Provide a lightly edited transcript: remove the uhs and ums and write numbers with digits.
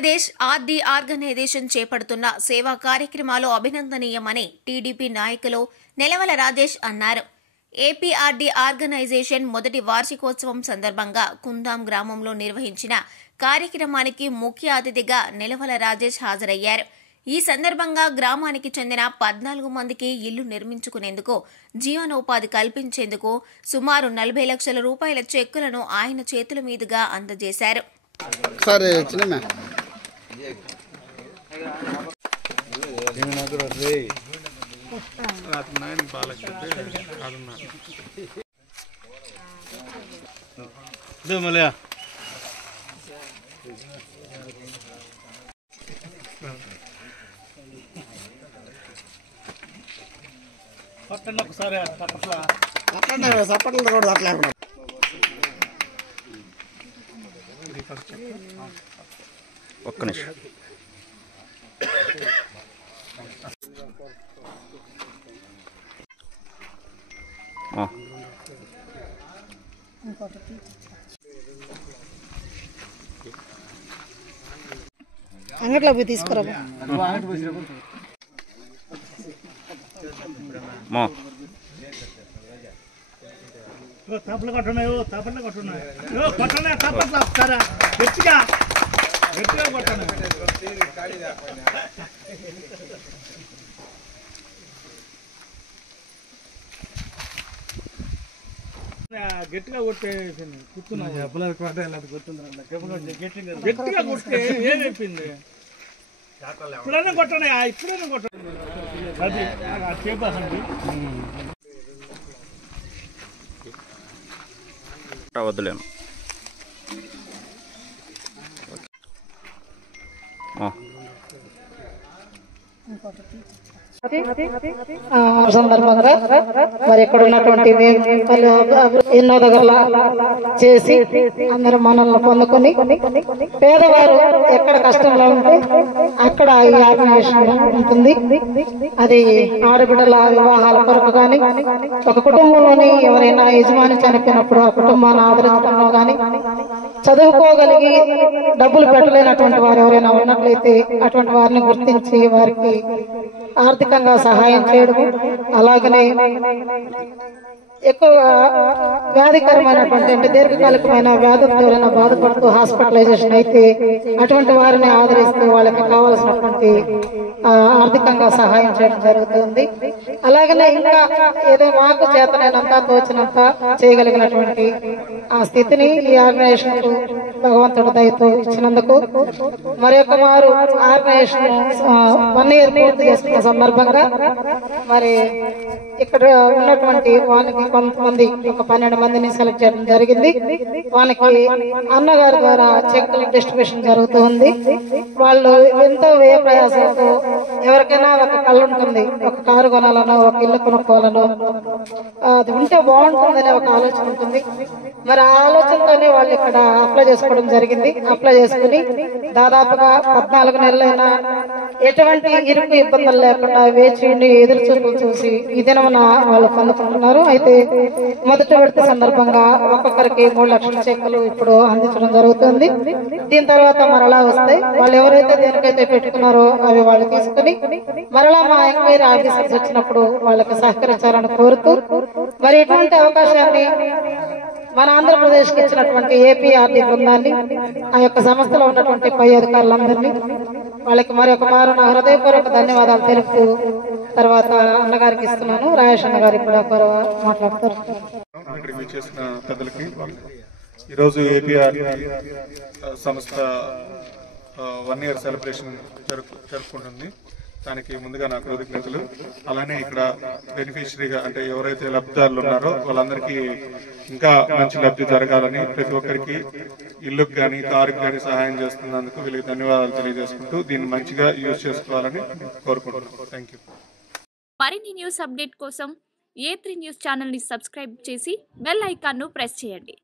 Andhra Pradesh ఆర్ది organisation చేపడుతున్న సేవా కార్యక్రమాలు అభినందనీయమని టీడీపీ నాయకులు నెలవల రాజేష్ అన్నారు. ఏపీఆర్డి ఆర్గనైజేషన్ మొదటి వార్షికోత్సవం సందర్భంగా కుందాం గ్రామంలో నిర్వహించిన కార్యక్రమానికి ముఖ్య అతిథిగా నెలవల రాజేష్ హాజరయ్యారు. ఈ సందర్భంగా గ్రామానికి చెందిన 14 మందికి ఇల్లు నిర్మించుకునేందుకు జీవనోపాధి కల్పించేందుకు సుమారు 40 లక్షల రూపాయల చెక్కులను ఆయన చేతుల మీదుగా అందజేశారు. ఒక్క నిమిషం. అంగట్లో పోయి తీసుకురా. తప్పలు కట్టున్నాయో తప్పలు కట్టున్నాయి కొట్టనే తప్పట్లు వస్తారా గట్టిగా గట్టిగా కొట్టను గట్టిగా కొట్టే కూర్చున్నా చెప్పలేదు గట్టిగా కొట్టే ఏమైపోయింది ఇప్పుడైనా కొట్టనే ఇప్పుడైనా కొట్టండి అది చేపండి వద్దులేను. సందర్భంగా మరి ఇక్కడ ఉన్నటువంటి ఎన్నో దగ్గర చేసి అందరూ మనల్ని పొందుకొని పేదవారు ఎక్కడ కష్టంలో ఉంటే అక్కడ ఈ ఆర్గనైజేషన్ ఉంటుంది. అది ఆడబిడ్డల వివాహాల కొరకు కానీ ఒక కుటుంబంలోని ఎవరైనా యజమాని చనిపోయినప్పుడు ఆ కుటుంబాన్ని ఆదరించడంలో కానీ చదువుకోగలిగి డబ్బులు పెట్టలేనటువంటి వారు ఎవరైనా ఉన్నట్లయితే అటువంటి వారిని గుర్తించి వారికి ఆర్థికంగా సహాయం చేయడం, అలాగనే ఎక్కువ వ్యాధికరమైనటువంటి అంటే దీర్ఘకాలికమైన వ్యాధులతో ఎవరైనా బాధపడుతూ హాస్పిటలైజేషన్ అయితే అటువంటి వారిని ఆదరిస్తూ వాళ్ళకి కావాల్సినటువంటి ఆర్థికంగా సహాయం చేయడం జరుగుతుంది. అలాగనే ఇంకా ఏదో మాకు చేతనైనంత తోచినంత చేయగలిగినటువంటి ఆ స్థితిని ఈ ఆర్గనైజేషన్ కు భగవంతుడు దయతో ఇచ్చినందుకు మరొక వారు ఆర్గనైజేషన్ 1 year పూర్తి చేసుకున్న సందర్భంగా మరి ఇక్కడ ఉన్నటువంటి వాళ్ళకి కొంతమంది ఒక 12 మందిని సెలెక్ట్ చేయడం జరిగింది. వాళ్ళకి అన్నగారి ద్వారా చెక్కుల డిస్ట్రిబ్యూషన్ జరుగుతుంది. వాళ్ళు ఎంతో వ్యయ ప్రయాసాలతో ఎవరికైనా ఒక కళ ఉంటుంది, ఒక కారు కొనాలనో ఒక ఇల్లు కొనుక్కోవాలనో అది ఉంటే బాగుంటుందనే ఒక ఆలోచన ఉంటుంది. మరి ఆ ఆలోచనతోనే వాళ్ళు ఇక్కడ అప్లై చేసుకోవడం జరిగింది. అప్లై చేసుకుని దాదాపుగా 14 నెలలైనా ఎటువంటి ఇరుకు ఇబ్బందులు లేకుండా వేచి ఎదురు చూపులు చూసి ఈ దినమున వాళ్ళు పొందుకుంటున్నారు. అయితే మొదటి విడత సందర్భంగా ఒక్కొక్కరికి 3 లక్షల చెక్కులు ఇప్పుడు అందించడం జరుగుతుంది. దీని తర్వాత మరలా వస్తాయి. వాళ్ళు ఎవరైతే దేనికైతే పెట్టుకున్నారో అవి వాళ్ళు తీసుకుని మరలా మా ఎంక్వైరీ ఆఫీసర్స్ వచ్చినప్పుడు వాళ్ళకి సహకరించాలని కోరుతూ మరి ఇటువంటి అవకాశాన్ని మన ఆంధ్రప్రదేశ్ కి ఇచ్చినటువంటి ఏపీఆర్డి బృందాన్ని, ఆ యొక్క సంస్థలో ఉన్నటువంటి పై అధికారులందరినీ వాళ్ళకి మరొక మారు నా హృదయపూర్వక ధన్యవాదాలు తెలుపుతూ తర్వాత అన్నగారికి ఇస్తున్నాను. రాజేష్ అన్న గారు ఇప్పుడు మాట్లాడతారు. ఈరోజు ఏపీఆర్డి సంస్థ 1 year సెలబ్రేషన్ జరుపుకుంటుంది. దానికి ముందుగా నా కృతజ్ఞతలు. అలానే ఇక్కడ బెనిఫిషరీగా అంటే ఎవరైతే లబ్ధిదారులు ఉన్నారో వాళ్ళందరికీ ఇంకా మంచి లబ్ధి జరగాలని, ప్రతి ఒక్కరికి ఇల్లుకు కానీ కారుకి కానీ సహాయం చేస్తున్నందుకు వీళ్ళకి ధన్యవాదాలు తెలియజేసుకుంటూ దీన్ని మంచిగా యూజ్ చేసుకోవాలని కోరుకుంటున్నాను. Thank you. మరిన్ని న్యూస్ అప్డేట్ కోసం A3 న్యూస్ ఛానల్ ని సబ్స్క్రైబ్ చేసి బెల్ ఐకాన్ ను ప్రెస్ చేయండి.